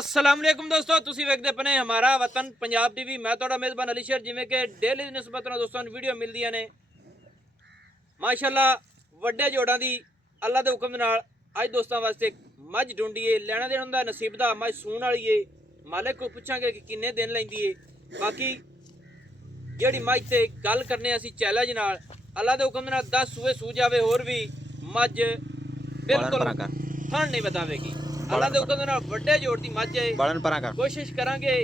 अस्सलाम वालेकुम दोस्तों, तुसी वेखदे पने हमारा वतन पंजाब टीवी। मैं तुहाडा मेज़बान अली शेर। जिवें कि डेली दी निस्बत नाल दोस्तों वीडियो मिलदियां ने माशाअल्लाह वड्डे जोड़ां दी अल्लाह दे हुक्म नाल अज दोस्तां वास्ते मझ ढूंढीए लैना देना हुंदा नसीब दा। मझ सूण वाली है, मालिक को पुछांगे कि किन्ने दिन लैंदी है। बाकी जेहड़ी मझ ते गल करने असीं चैलेंज नाल अल्लाह दे हुक्म नाल 10 सूए सू जावे होर भी मझ बिल्कुल थण नहीं बतावेगी। अल्लाह दे हुक्म नाल वड्डे जोड़ दी मझ है। कोशिश करांगे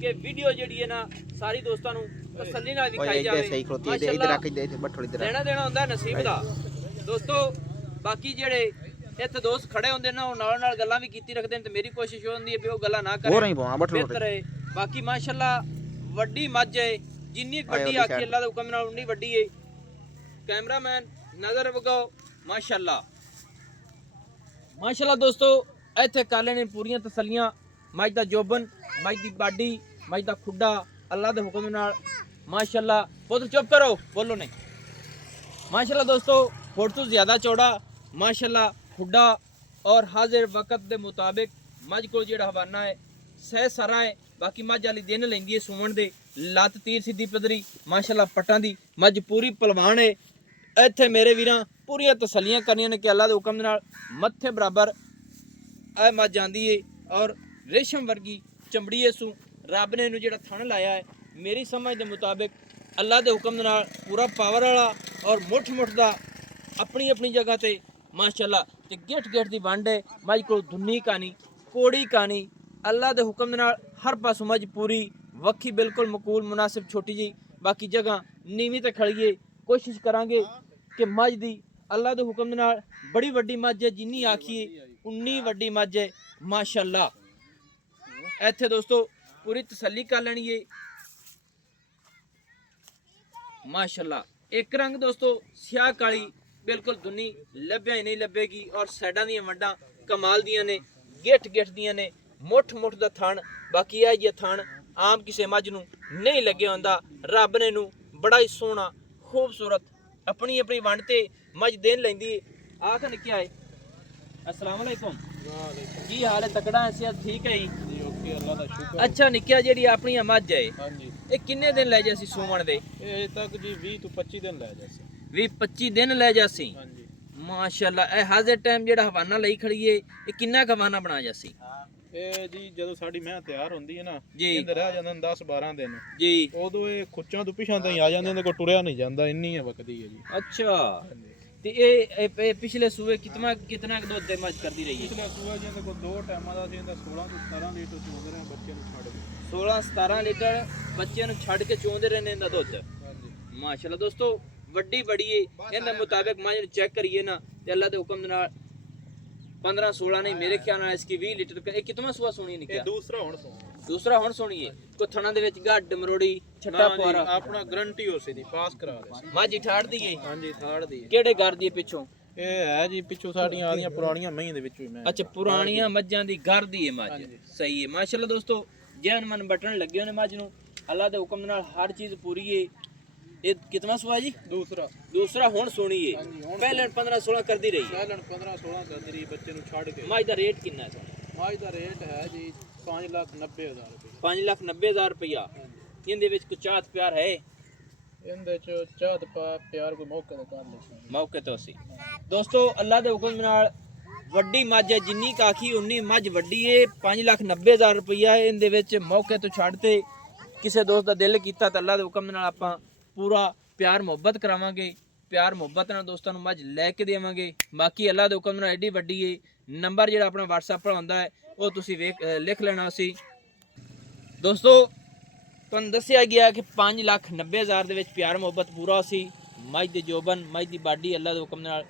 कि वीडियो जेहड़ी है ना सारी दोस्तां नूं तसल्ली नाल दिखाई जावे। माशाअल्लाह लेना देना हुंदा नसीब दा दोस्तों। बाकी जेहड़े इत्थे दोस्त खड़े होंदे ना नाल नाल गल्लां भी कीती रखदे ने ते मेरी कोशिश होंदी है भी ओह गल्लां ना करें, बेहतर है। बाकी माशाअल्लाह वड्डी मझ है, जिन्नी वड्डी आखी अल्लाह दे हुक्म नाल उन्नी वड्डी है। कैमरामैन नजर वगाओ। माशाअल्लाह माशाअल्लाह दोस्तों, इत्थे कर लेने पूरियां तसल्लियां। मझ दा जोबन, मझ दी बाडी, मझ दा खुड्डा अल्लाह दे हुक्म नाल माशाअल्लाह। पुत्र चुप करो, बोलो नहीं। माशाअल्लाह दोस्तों फुट तो ज़्यादा चौड़ा माशाअल्लाह खुड्डा और हाजिर वक्त के मुताबिक मझ को जेड़ा हवाना है सह सारा है। बाकी मझ वाली दिन लैंदी है सूवण दे, लत्त तीर सीधी पदरी माशाअल्लाह पट्टां दी मझ पूरी पलवान है। इत्थे मेरे वीरां पूरियां तसल्लियां करनियां ने कि अल्लाह दे हुक्म नाल मत्थे बराबर आ मझ आंदी है और रेशम वर्गी चमड़ी इसू रब ने इनू जेड़ा थण लाया है मेरी समझ के मुताबिक अल्लाह के हुक्म नाल पूरा पावर वाला और मुठ मुठ दा अपनी अपनी जगह ते माशाअल्लाह ते गिठ गिठ दी वंड है। मझ को धुन्नी कहानी कोड़ी कहानी अल्लाह के हुक्म नाल हर पासों मझ पूरी वक्खी बिल्कुल मकूल मुनासिब छोटी जी। बाकी जगह नीवी ते खड़िए कोशिश करांगे कि मझ दी अल्लाह के हुक्म नाल बड़ी वड्डी मझ है, जिन्नी आखिए उन्नी वड्डी मझ है माशाअल्लाह। इत्थे दोस्तों पूरी तसल्ली कर लेनी है माशाअल्लाह। एक रंग दोस्तों स्याह काली बिल्कुल दुनी लभ्या ही नहीं लभेगी और साइडां दी वंडां कमाल दियां ने, गिठ गिठ दियां ने, मुठ मुठ दा थण। बाकी है ये थण आम किसी मझ नूं नहीं लगे होंदा। रब ने नूं बड़ा ही सोहना खूबसूरत अपनी अपनी वंड ते मझ देन लैंदी। आख निक्किया है अस्सलाम वालेकुम, की हाल है? तकड़ा है, सेहत ठीक है जी? ओके अल्लाह दा शुक्र। अच्छा निक्किया जेहड़ी अपनी मझ है हां जी, ये किन्ने दिन ले जासी सूवण दे? ए तक जी 20 तो 25 दिन ले जासी। 20-25 दिन ले जासी हां जी माशाअल्लाह। ए हाजिर टाइम जेड़ा हवाना लई खड़ी है ये किन्ना हवाना बना जासी? ए जी ਜਦੋਂ ਸਾਡੀ ਮੈਂ ਤਿਆਰ ਹੁੰਦੀ ਹੈ ਨਾ ਇਹਦੇ ਰਹਿ ਜਾਂਦੇ ਨੇ 10-12 ਦਿਨ ਜੀ, ਉਦੋਂ ਇਹ ਖੁੱਚਾਂ ਤੋਂ ਪਿਛਾਂ ਤਾਂ ਹੀ ਆ ਜਾਂਦੇ ਨੇ, ਕੋਈ ਟੁਰਿਆ ਨਹੀਂ ਜਾਂਦਾ, ਇੰਨੀ ਹੈ ਵਕਦੀ ਹੈ ਜੀ। ਅੱਛਾ ਤੇ ਇਹ ਪਿਛਲੇ ਸੂਏ ਕਿਤਨਾ ਦੁੱਧ ਦੇ ਮੱਝ ਕਰਦੀ ਰਹੀ ਹੈ? ਪਿਛਲਾ ਸੂਆ ਜੀ ਇਹਦੇ ਕੋਲ 2 ਟਾਈਮਾਂ ਦਾ ਸੀ, ਇਹਦਾ 16 ਤੋਂ 17 ਲੀਟਰ ਚੋਂਦੇ ਰਹੇ ਬੱਚੇ ਨੂੰ ਛੱਡ ਕੇ। 16-17 ਲੀਟਰ ਬੱਚਿਆਂ ਨੂੰ ਛੱਡ ਕੇ ਚੋਂਦੇ ਰਹੇ ਨੇ ਇਹਦਾ ਦੁੱਧ। ਹਾਂਜੀ ਮਾਸ਼ਾਅੱਲਾ ਦੋਸਤੋ ਵੱਡੀ ਬੜੀ ਹੈ। ਇਹਦੇ ਮੁਤਾਬਿਕ ਮੱਝ ਨੂੰ ਚੈੱਕ ਕਰੀਏ ਨਾ ਤੇ ਅੱਲਾਹ ਦੇ ਹੁਕਮ ਨਾਲ 15-16 नहीं मेरे ख्याल नाल इसकी 20 लीटर का कितना सुआ सोनी निकलिया? दूसरा हुण सोनी है। कोई थणा दे विच गड्ड मरोड़ी छट्टा पारा अपना गारंटी हो सी दी पास करा दे। माजी ठाड़ दी है? हां जी ठाड़ दी है। केड़े घर दी पिछों? ए है जी पिछों साडीਆਂ आदियां पुराणियां महीं दे विचों ही मैं। अच्छा पुराणियां मज्जां दी घर दी है मज, सही है माशाअल्लाह दोस्तों। जैन मन बटन लगे होने मज नूं अल्लाह दे हुक्म नाल हर चीज पूरी है। ये कितना सुआ जी? दूसरा हुण सोनी है। पहले 15-16 करदी रही, पहले 15-16 करदी रही बच्चे नु छाड़ के। मज दा रेट कितना है? मज दा रेट है जी 5,90,000 रुपया। 5,90,000 रुपया। इनदे विच कोई चाहत प्यार है? इनदे च चाहत प्यार कोई मौके ते कर ले मौके तो सी दोस्तों। अल्लाह दे हुक्म नाल वड्डी मझ है, जिन्नी काखी उन्नी मझ वड्डी है। 5,90,000 रुपया है। इनदे विच मौके तो छड्डते किसी दोस्त दा दिल कीता तां अल्लाह दे हुक्म नाल आपां पूरा प्यार मुहब्बत करावांगे, प्यार मुहब्बत नाल दोस्तां नूं मझ लैके देवांगे। बाकी अल्लाह दे हुक्म नाल एडी वड्डी है। नंबर जिहड़ा अपना WhatsApp पर आउंदा है वो तुसीं लिख लेना सी दोस्तों। तुहानूं दस्सिया गया कि 5,90,000 दे विच प्यार मुहब्बत पूरा सी। मझ दी जोबन मझ दी बाडी अल्लाह दे हुक्म नाल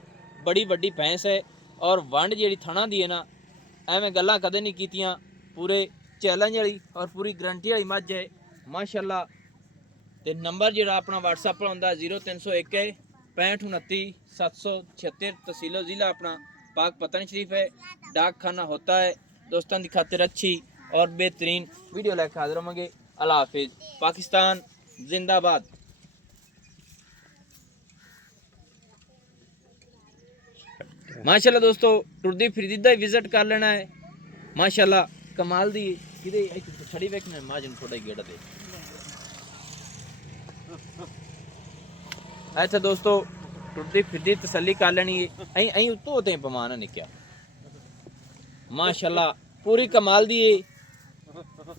बड़ी वड्डी भैंस है और वंड जिहड़ी थणा दी है ना एवें गल्लां कदे नहीं कीतियां। पूरे चैलेंज वाली और पूरी गारंटी वाली मझ है माशाअल्लाह। ते नंबर जो अपना WhatsApp पर आउंदा 0301 65 29 776। तहसीलो ज़िला अपना पाक पतन शरीफ है। डाक खाना होता है। दोस्तों की खातिर अच्छी और बेहतरीन वीडियो लेकर हाजिर होंगे। अल्लाह हाफिज़। पाकिस्तान जिंदाबाद। माशाअल्लाह दोस्तों टुरदी फिरदी दा विजिट कर लेना है माशाअल्लाह। ਕਮਾਲ ਦੀ ਕਿਤੇ ਇੱਕ ਛੜੀ ਵੇਖਣਾ ਮਾਜਨ ਥੋੜਾ ਗੇੜਾ ਦੇ ਇੱਥੇ ਦੋਸਤੋ ਟੁੱਟਦੀ ਫਿਰਦੀ ਤਸੱਲੀ ਕਰ ਲੈਣੀ ਐਂ ਐਂ ਉਤੋਂ ਤੇ ਪਮਾਨਾ ਨਿਕਿਆ ਮਾਸ਼ਾਅੱਲਾ ਪੂਰੀ ਕਮਾਲ ਦੀ ਏ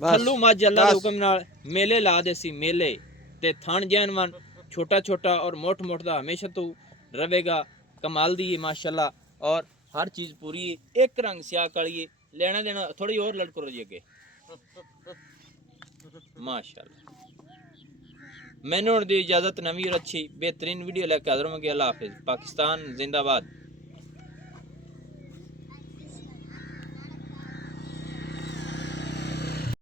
ਥੱਲੂ ਮੱਝ ਅੱਲਾ ਦੇ ਹੁਕਮ ਨਾਲ ਮੇਲੇ ਲਾ ਦੇ ਸੀ ਮੇਲੇ ਤੇ ਥਣ ਜੈਨਵਨ छोटा छोटा और मोट मोट दा हमेशा तो रहेगा कमाल दी है माशाल्लाह और हर चीज़ पूरी है एक रंग स्याह काली है लेना देना थोड़ी और लड़ करो जी अगे माशाल्लाह मैंने दी इजाज़त नवी और अच्छी बेहतरीन वीडियो लेकर हाजिर होंगे अल्लाह हाफिज़ पाकिस्तान जिंदाबाद।